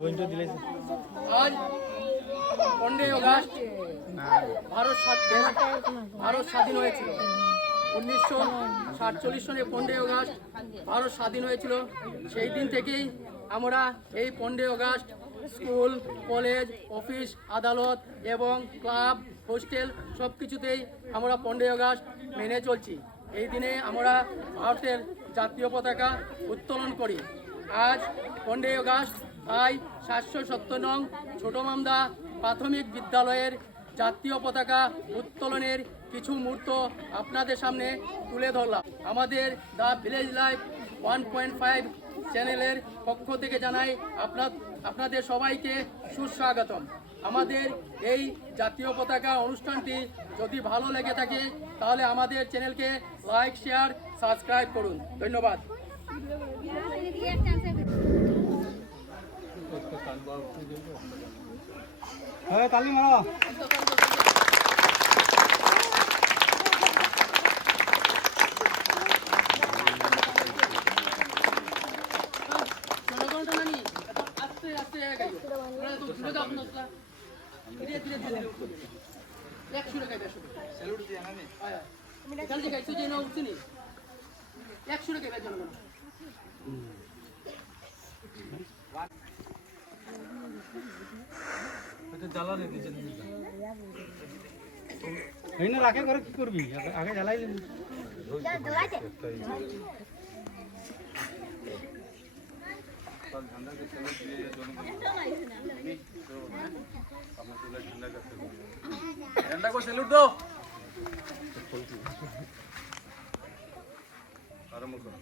आज 15 আগস্ট ভারত স্বাধীন হয়েছিল। 1947 সনে 15 আগস্ট ভারত স্বাধীন হয়েছিল। সেই দিন থেকেই আমরা এই 15 আগস্ট স্কুল, কলেজ, অফিস, আদালত এবং ক্লাব, হোস্টেল সব কিছুতেই আমরা 15 আগস্ট মেনে চলছি। এই দিনে আমরা ভারতের জাতীয় পতাকা উত্তোলন করি। আজ 15 আগস্ট তাই 770 নং ছোট মামদা প্রাথমিক বিদ্যালয়ের জাতীয় পতাকা উত্তোলনের কিছু মুহূর্ত আপনাদের সামনে তুলে ধরলাম। আমাদের দ্য ভিলেজ লাইফ 1.5 চ্যানেলের পক্ষ থেকে জানাই আপনাদের সবাইকে সুস্বাগতম। আমাদের এই জাতীয় পতাকা অনুষ্ঠানটি যদি ভালো লেগে থাকে তাহলে আমাদের চ্যানেলকে লাইক, শেয়ার, সাবস্ক্রাইব করুন। ধন্যবাদ। তালি মারা রাখে করে কি করবি আগে জ্বালাই झंडा को सैल्यूट दो। आरंभ करो।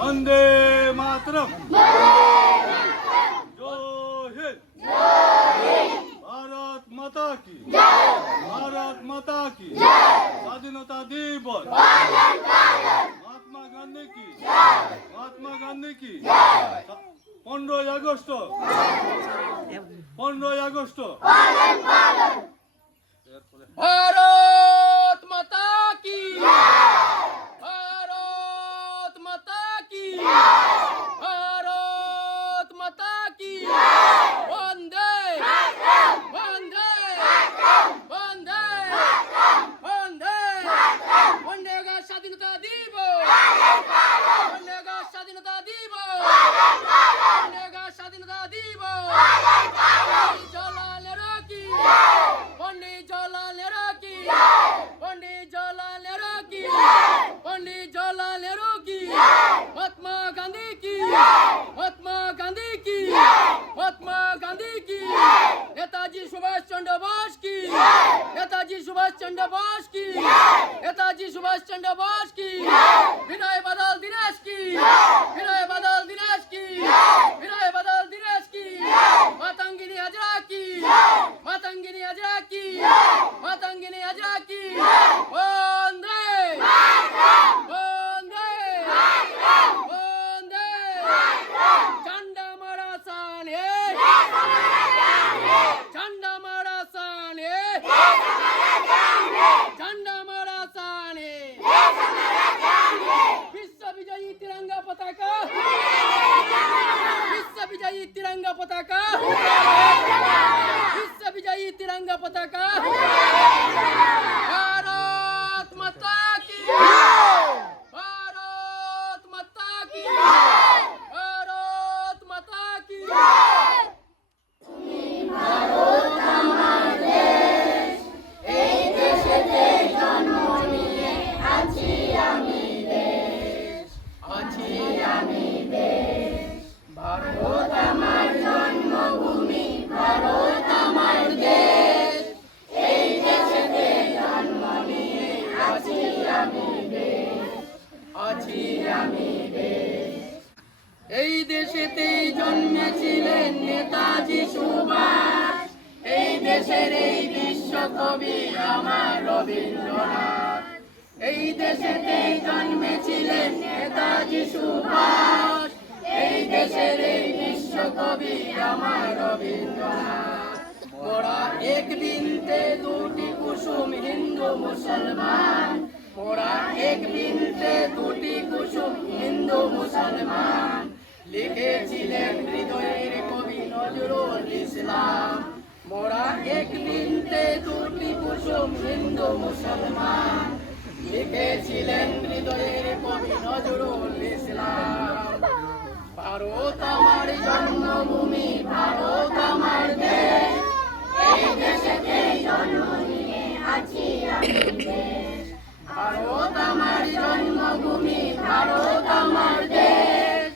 वंदे मातरम। जय हिंद। भारत माता की, भारत माता की स्वाधीनता दिवस। महात्मा गांधी की, महात्मा गांधी की 15 আগস্ট 15 আগস্ট। भारत माता की, भारत माता की, भारत माता की। वंदे वंदे वंदे वंदे। 15 আগস্ট স্বাধীনতা দিবস, 15 আগস্ট স্বাধীনতা দিবস, 15 আগস্ট স্বাধীনতা দিবস। জওয়াহরলাল নেহরু কি, पंडित जवाहरलाल नेहरू की, पंडित जवाहरलाल नेहरू की, पंडित जवाहरलाल नेहरू की। महात्मा गांधी की, महात्मा गांधी की, महात्मा गांधी की। नेताजी सुभाष चंद्र बोस की, नेताजी सुभाष चंद्र बोस की, नेताजी सुभाष चंद्र बोस की। विनय बदल दिनेश की, विनय बदल दिनेश की, विनय बदल दिनेश की। मातंगिनी हाजरा की, मातंगिनी हाजरा की, मातंगिनी हाजरा की। वंदे वंदे वंदे। झंडा मारा साने, झंडा मारा साने, झंडा मारा साने। विश्व विजयी तिरंगा पताका, विश्व विजयी तिरंगा पताका, विश्व विजयी तिरंगा पताका। भारत माता की, भारत माता की, भारत माता की। বিশ্বকবি আমার রবীন্দ্রনাথ। এই দেশেতেই জন্মেছিলেন নেতাজি সুভাষ, এই দেশের এই বিশ্বকবি আমার রবীন্দ্রনাথ। মোরা এক বিনতে দুটি কুসুম হিন্দু মুসলমান, মোরা এক বিনতে দুটি কুসুম হিন্দু মুসলমান, লিখেছিলেন হৃদয়ের কবি নজরুল ইসলাম। মোরা এক বিনতে দুটি কুসুম হিন্দু মুসলমান, লিখেছিলেন হৃদয়ের কবি নজরুল ইসলাম। ভারত আমার জন্মভূমি, ভারত আমার দেশ, এই দেশেতেই জন্ম নিয়ে আছি আমি দেশ। ভারত আমার জন্মভূমি, ভারত আমার দেশ,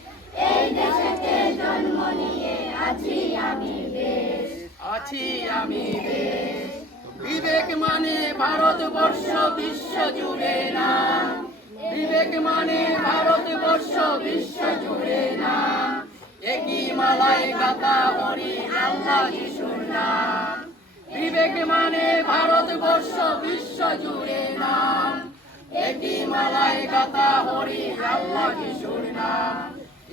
এই দেশেতে জন্ম নিয়ে আছি আমি দেশ, আছি আমি দেশ। বিবেক মানে ভারতবর্ষ বিশ্ব জুড়ে না, বিবেক মানে ভারতবর্ষ বিশ্ব জুড়ে না, একই মালায় গাথা হরি আল্লাহ যিশুর নাম। বিবেক মানে ভারতবর্ষ বিশ্ব জুড়ে না, একই মালায় গাথা হরি আল্লাহ যিশুর নাম।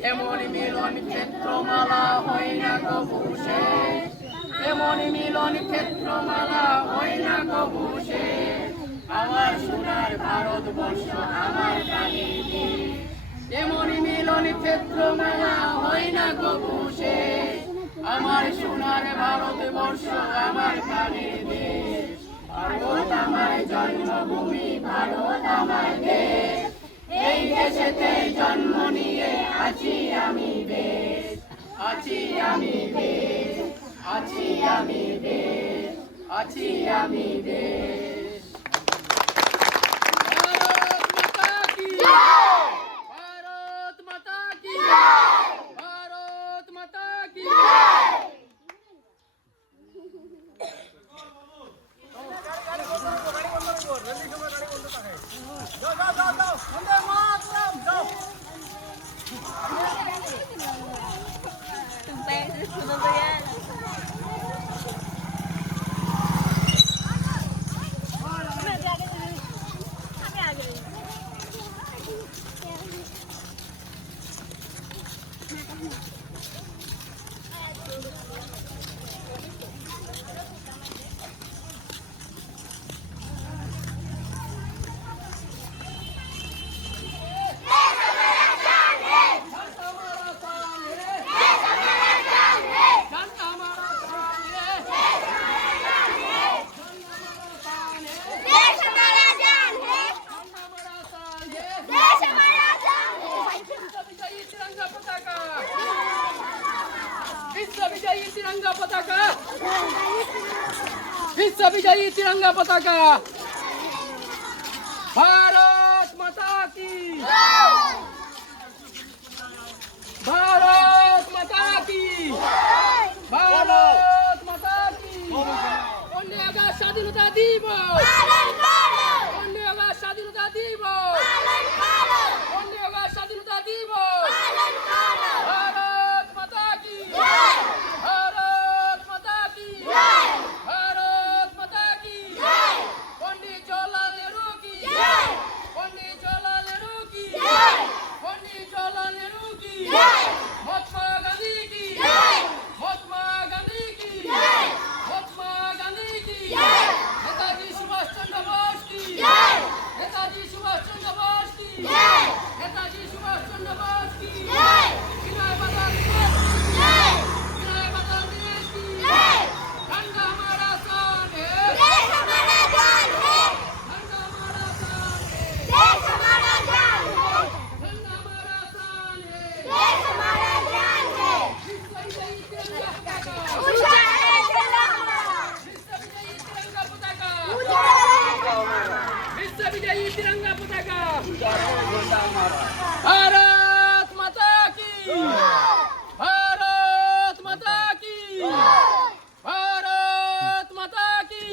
এমন মিলন ক্ষেত্রমালা হয় না কবু শেষ, এমন মিলন ক্ষেত্রমালা হয় না কবু শেষ। আমার সোনার ভারতবর্ষ আমার প্রাণের দেশ, এমন মিলন ক্ষেত্রমালা হয় না কবু শেষ। আমার সোনার ভারতবর্ষ আমার প্রাণের দেশ। ভারত আমার জন্মভূমি, ভারত আমার দেশ, এই দেশেতে জন্ম নিয়ে আছি আমি দেশ, আছি আমি দেশ, আছি আমি দেশ, আছি আমি দেশ। ভারত মাতা কি জয়, ভারত মাতা কি জয়, ভারত মাতা কি জয়। तिरंगा पताका, विश्व विजयी तिरंगा पताका। भारत माता की, भारत माता की, भारत माता की। 15 আগস্ট স্বাধীনতা দিবস, 15 আগস্ট স্বাধীনতা দিবস, 15 আগস্ট স্বাধীনতা দিবস। भारत माता की, भारत माता की, भारत माता की। पंडित जवाहरलाल नेहरू की, पंडित जवाहरलाल नेहरू की, पंडित जवाहरलाल नेहरू की, महात्मा गांधी की, महात्मा गांधी की, महात्मा गांधी की। नेताजी सुभाष चंद्र बोस की, नेताजी सुभाष चंद्र बोस की, नेताजी सुभाष चंद्र बोस की। विनय बदल देश की, विनय बदल देश की। झंडा हमारा शान है, देश हमारा जान है, झंडा हमारा शान है, देश हमारा जान है, झंडा हमारा शान है। देश हमारा जान है। विश्व विजयी तिरंगा पताका, ऊंचा है तिरंगा, विश्व विजयी तिरंगा पताका, ऊंचा है तिरंगा। विश्व विजयी तिरंगा पताका। भारत माता की, भारत माता की, भारत माता की।